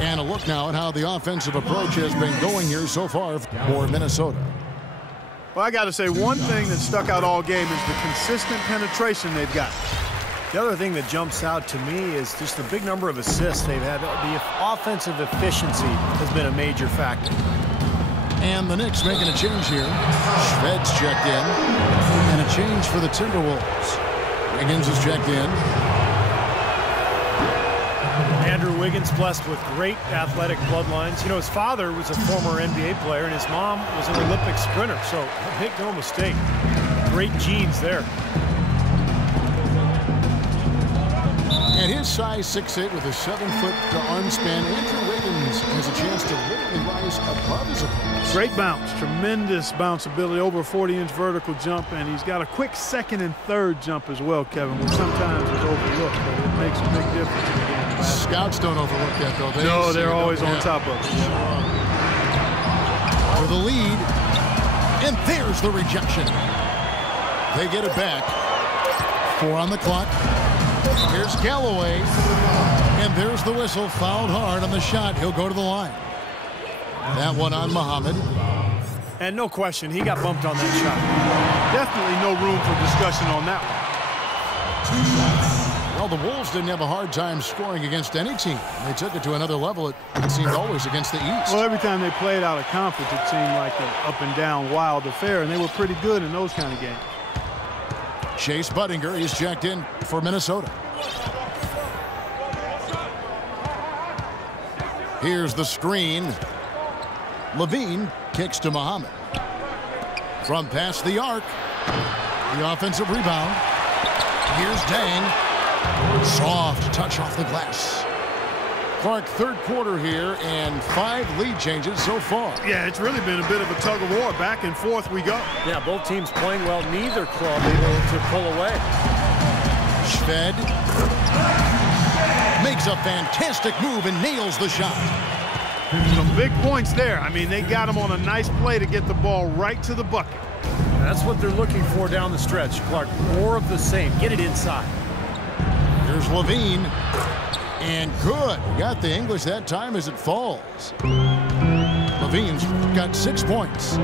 And a look now at how the offensive approach has been going here so far for Minnesota. Well, I got to say, one thing that stuck out all game is the consistent penetration they've got. The other thing that jumps out to me is just the big number of assists they've had. The offensive efficiency has been a major factor. And the Knicks making a change here. Shved's checked in. And a change for the Timberwolves. Wiggins is checked in. Andrew Wiggins, blessed with great athletic bloodlines. You know, his father was a former NBA player, and his mom was an Olympic sprinter, so make no mistake, great genes there. At his size 6'8" with a 7-foot arm span, Andrew Wiggins has a chance to literally rise above his opponents. Great bounce, tremendous bounce ability, over a 40-inch vertical jump, and he's got a quick second and third jump as well, Kevin, which sometimes is overlooked, but it makes a big difference in the game. Scouts don't overlook that, though. No, they're always on top of it. For the lead, and there's the rejection. They get it back. 4 on the clock. Here's Galloway, and there's the whistle. Fouled hard on the shot. He'll go to the line. That one on Muhammad. And no question, he got bumped on that shot. Definitely no room for discussion on that one. Well, the Wolves didn't have a hard time scoring against any team. They took it to another level. It seemed always against the East. Well, every time they played out of conference, it seemed like an up-and-down wild affair, and they were pretty good in those kind of games. Chase Budinger is checked in for Minnesota. Here's the screen. Levine kicks to Muhammad. From past the arc. The offensive rebound. Here's Dang. Soft touch off the glass. Clark, third quarter here, and 5 lead changes so far. Yeah, it's really been a bit of a tug of war. Back and forth we go. Yeah, both teams playing well. Neither club able to pull away. Shved makes a fantastic move and nails the shot. Some big points there. I mean, they got him on a nice play to get the ball right to the bucket. That's what they're looking for down the stretch, Clark. More of the same. Get it inside. Here's Levine. And good. Got the English that time as it falls. Levine's got 6 points.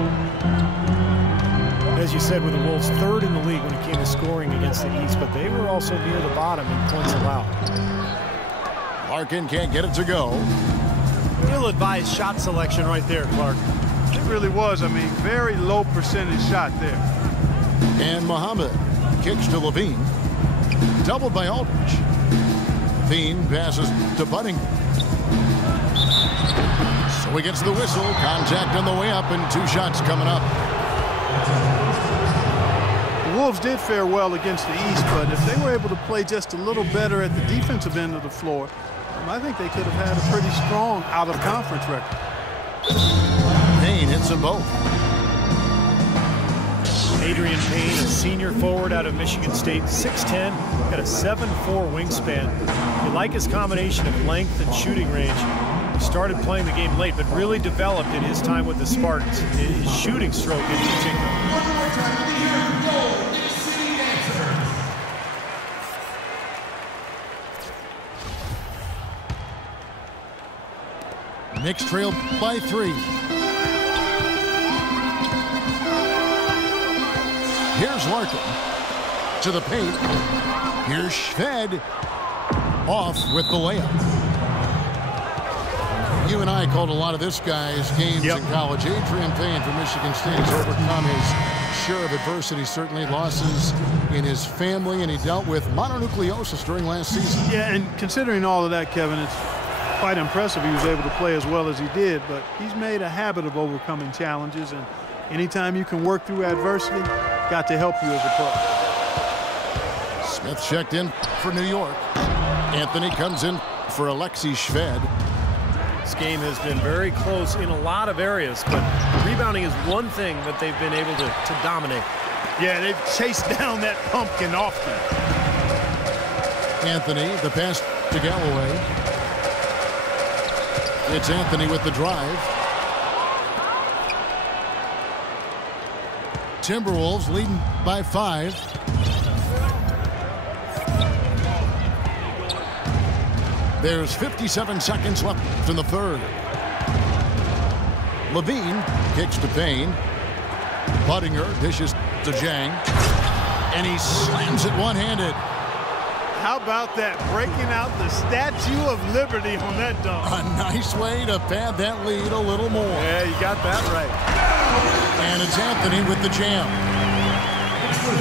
As you said, with the Wolves, third in the league when it came to scoring against the East, but they were also near the bottom in points allowed. Larkin can't get it to go. Ill-advised shot selection right there, Clark. It really was. I mean, very low percentage shot there. And Muhammad kicks to Levine. Doubled by Aldridge. Levine passes to Budinger. So he gets the whistle. Contact on the way up, and 2 shots coming up. The Wolves did fare well against the East, but if they were able to play just a little better at the defensive end of the floor, I think they could have had a pretty strong out-of-conference record. Payne hits them both. Adrian Payne, a senior forward out of Michigan State, 6'10", got a 7'4" wingspan. You like his combination of length and shooting range. He started playing the game late, but really developed in his time with the Spartans, his shooting stroke in particular. Knicks trail by 3. Here's Larkin to the paint. Here's Shved off with the layup. You and I called a lot of this guy's games in college. Adrian Payne from Michigan State has overcome his share of adversity, certainly losses in his family, and he dealt with mononucleosis during last season. Yeah, and considering all of that, Kevin, it's quite impressive he was able to play as well as he did, but he's made a habit of overcoming challenges, and anytime you can work through adversity, got to help you as a pro. Smith checked in for New York. Anthony comes in for Alexei Shved. This game has been very close in a lot of areas, but rebounding is one thing that they've been able to dominate. Yeah, they've chased down that pumpkin often. Anthony, the pass to Galloway. It's Anthony with the drive. Timberwolves leading by 5. There's 57 seconds left in the third. Levine kicks to Payne. Buttinger dishes to Jang. And he slams it one-handed. How about that? Breaking out the Statue of Liberty on that dunk. A nice way to pad that lead a little more. Yeah, you got that right. And it's Anthony with the jam.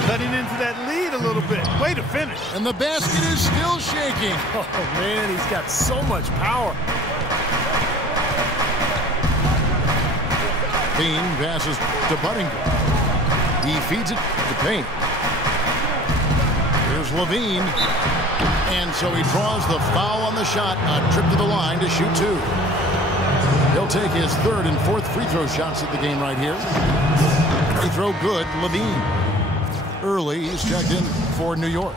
Cutting into that lead a little bit. Way to finish. And the basket is still shaking. Oh, man, he's got so much power. Payne passes to Buttinger. He feeds it to Payne. Here's Levine. And so he draws the foul on the shot. A trip to the line to shoot two. He'll take his third and fourth free throw shots at the game right here. Free throw good, Levine. Early, he's checked in for New York.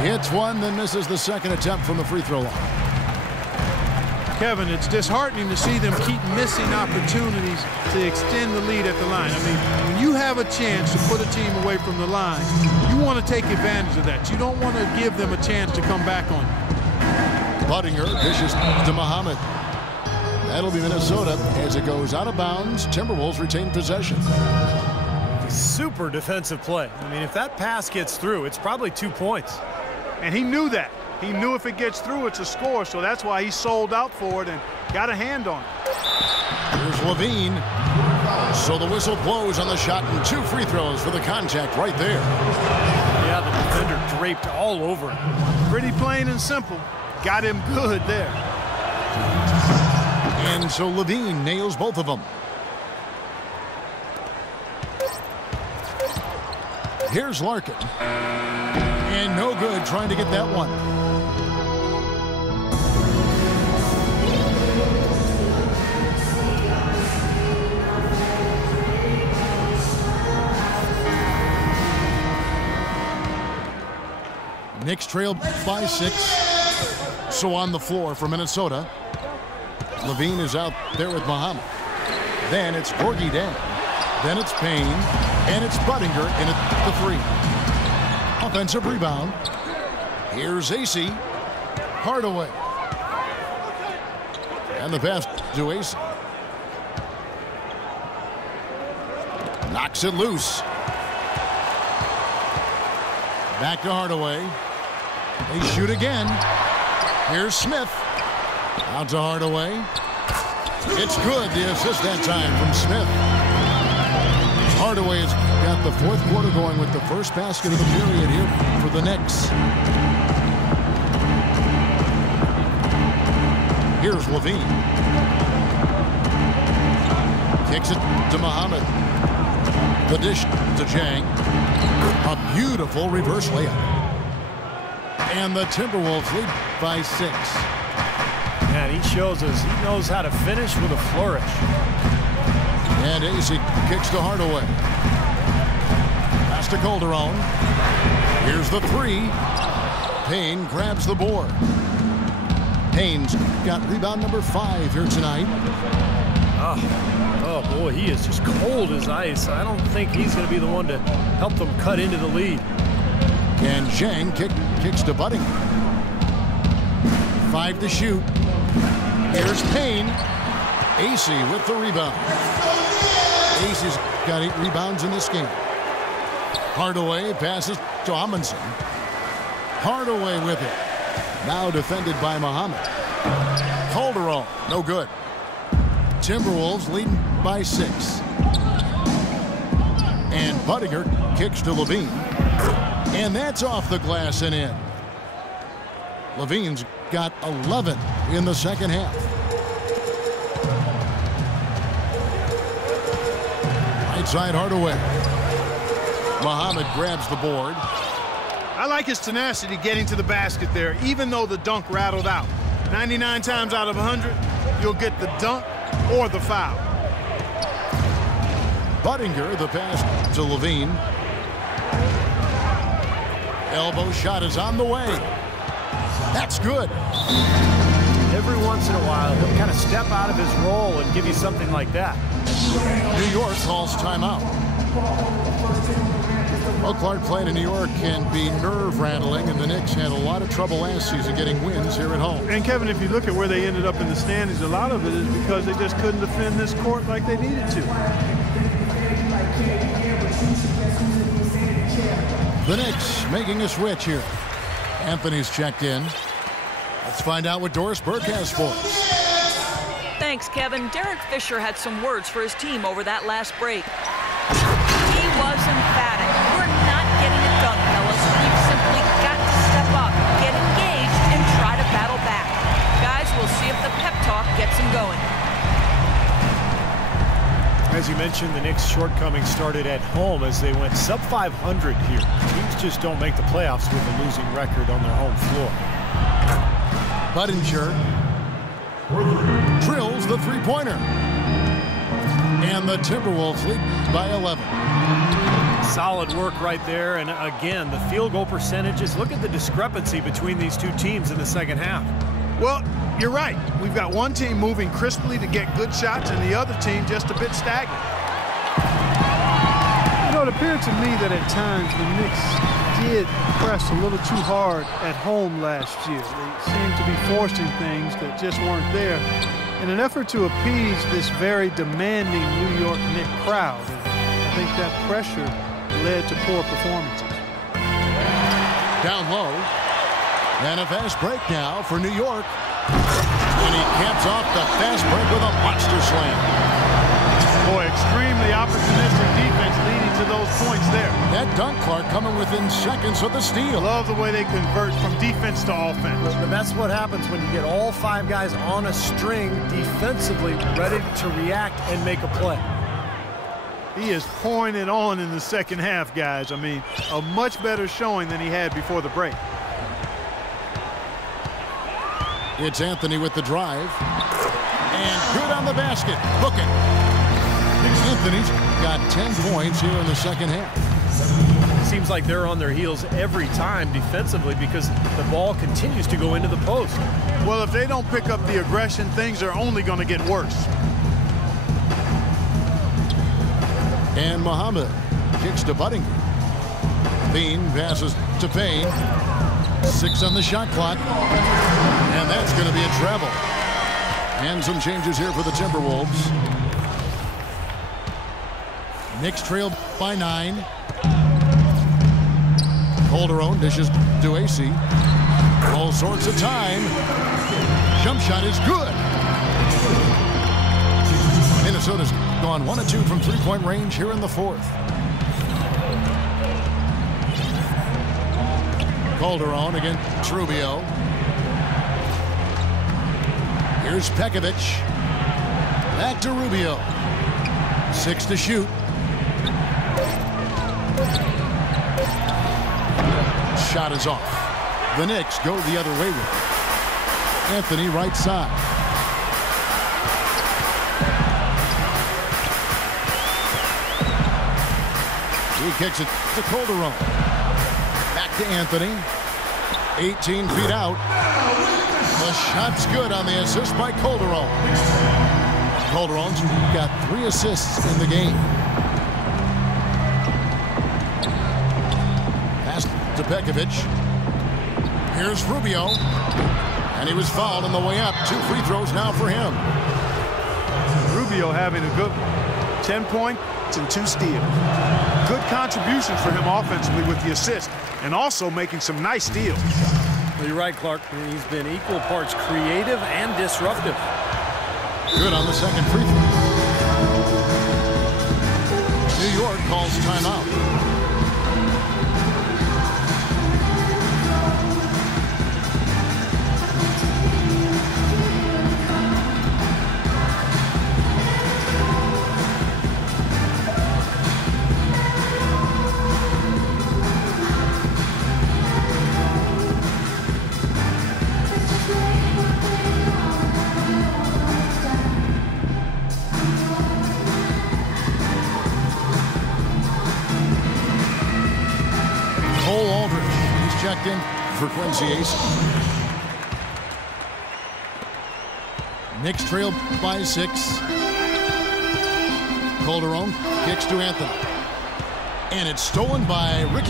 He hits one, then misses the second attempt from the free throw line. Kevin, it's disheartening to see them keep missing opportunities to extend the lead at the line. I mean, when you have a chance to put a team away from the line, you want to take advantage of that. You don't want to give them a chance to come back on you. Buttinger dishes to Muhammad. That'll be Minnesota as it goes out of bounds. Timberwolves retain possession. Super defensive play. I mean, if that pass gets through, it's probably 2 points. And he knew that. He knew if it gets through, it's a score, so that's why he sold out for it and got a hand on it. Here's Levine. So the whistle blows on the shot and two free throws for the contact right there. Yeah, the defender draped all over him. Pretty plain and simple. Got him good there. And so Levine nails both of them. Here's Larkin. And no good trying to get that one. Knicks trail by 6. So on the floor for Minnesota. Levine is out there with Muhammad. Then it's Gorgie down. Then it's Payne. And it's Buttinger in at the 3. Offensive rebound. Here's AC. Hardaway. And the pass to AC. Knocks it loose. Back to Hardaway. They shoot again. Here's Smith. Out to Hardaway. It's good. The assist that time from Smith. Hardaway has got the fourth quarter going with the first basket of the period here for the Knicks. Here's Levine. Kicks it to Muhammad. The dish to Jang. A beautiful reverse layup. And the Timberwolves lead by 6. Man, he shows us he knows how to finish with a flourish. And AC kicks to Hardaway. Pass to Calderon. Here's the 3. Payne grabs the board. Payne's got rebound number 5 here tonight. Oh boy, he is just cold as ice. I don't think he's going to be the one to help them cut into the lead. And Jang kicks to Buttinger. 5 to shoot. Here's Payne. AC with the rebound. AC's got 8 rebounds in this game. Hardaway passes to Amundsen. Hardaway with it. Now defended by Muhammad. Calderon, no good. Timberwolves leading by 6. And Buttinger kicks to Levine. And that's off the glass and in. Levine's got 11 in the second half. Right side Hardaway. Muhammad grabs the board. I like his tenacity getting to the basket there, even though the dunk rattled out. 99 times out of 100, you'll get the dunk or the foul. Buttinger, the pass to Levine. Elbow shot is on the way. That's good. Every once in a while, he'll kind of step out of his role and give you something like that. New York calls timeout. Well, Clark, playing in New York can be nerve-rattling, and the Knicks had a lot of trouble last season getting wins here at home. And, Kevin, if you look at where they ended up in the standings, a lot of it is because they just couldn't defend this court like they needed to. The Knicks making a switch here. Anthony's checked in. Let's find out what Doris Burke has for us. Thanks, Kevin. Derek Fisher had some words for his team over that last break. He was emphatic. We're not getting it done, fellas. We've simply got to step up, get engaged, and try to battle back. Guys, we'll see if the pep talk gets them going. As you mentioned, the Knicks' shortcomings started at home as they went sub 500 here. Teams just don't make the playoffs with a losing record on their home floor. Budinger drills the three-pointer. And the Timberwolves lead by 11. Solid work right there. And again, the field goal percentages. Look at the discrepancy between these two teams in the second half. Well, you're right. We've got one team moving crisply to get good shots and the other team just a bit stagnant. You know, it appeared to me that at times the Knicks did press a little too hard at home last year. They seemed to be forcing things that just weren't there in an effort to appease this very demanding New York Knicks crowd. And I think that pressure led to poor performances. Down low. And a fast break now for New York. And he caps off the fast break with a monster slam. Boy, extremely opportunistic defense leading to those points there. That dunk, Clark, coming within seconds of the steal. Love the way they convert from defense to offense. But that's what happens when you get all five guys on a string defensively ready to react and make a play. He is pouring it on in the second half, guys. I mean, a much better showing than he had before the break. It's Anthony with the drive. And good on the basket. Book it. Anthony's got 10 points here in the second half. Seems like they're on their heels every time defensively because the ball continues to go into the post. Well, if they don't pick up the aggression, things are only going to get worse. And Muhammad kicks to Budinger. Bean passes to Payne. 6 on the shot clock. And that's going to be a travel. And some changes here for the Timberwolves. Knicks trail by 9. Calderon dishes to AC. All sorts of time. Jump shot is good. Minnesota's gone 1 of 2 from three-point range here in the fourth. Calderon against Rubio. Here's Pekovic. Back to Rubio. 6 to shoot. Shot is off. The Knicks go the other way with it. Anthony right side. He kicks it to Calderon. Back to Anthony. 18 feet out. The shot's good on the assist by Calderon. Calderon's got 3 assists in the game. Pass to Pekovic. Here's Rubio. And he was fouled on the way up. 2 free throws now for him. Rubio having a good 10 points and 2 steals. Good contribution for him offensively with the assist and also making some nice steals. Well, you're right, Clark. He's been equal parts creative and disruptive. Good on the second free throw. New York calls timeout. Checked in for Quincy Ace. Knicks trail by 6. Calderon kicks to Anthony. And it's stolen by Ricky.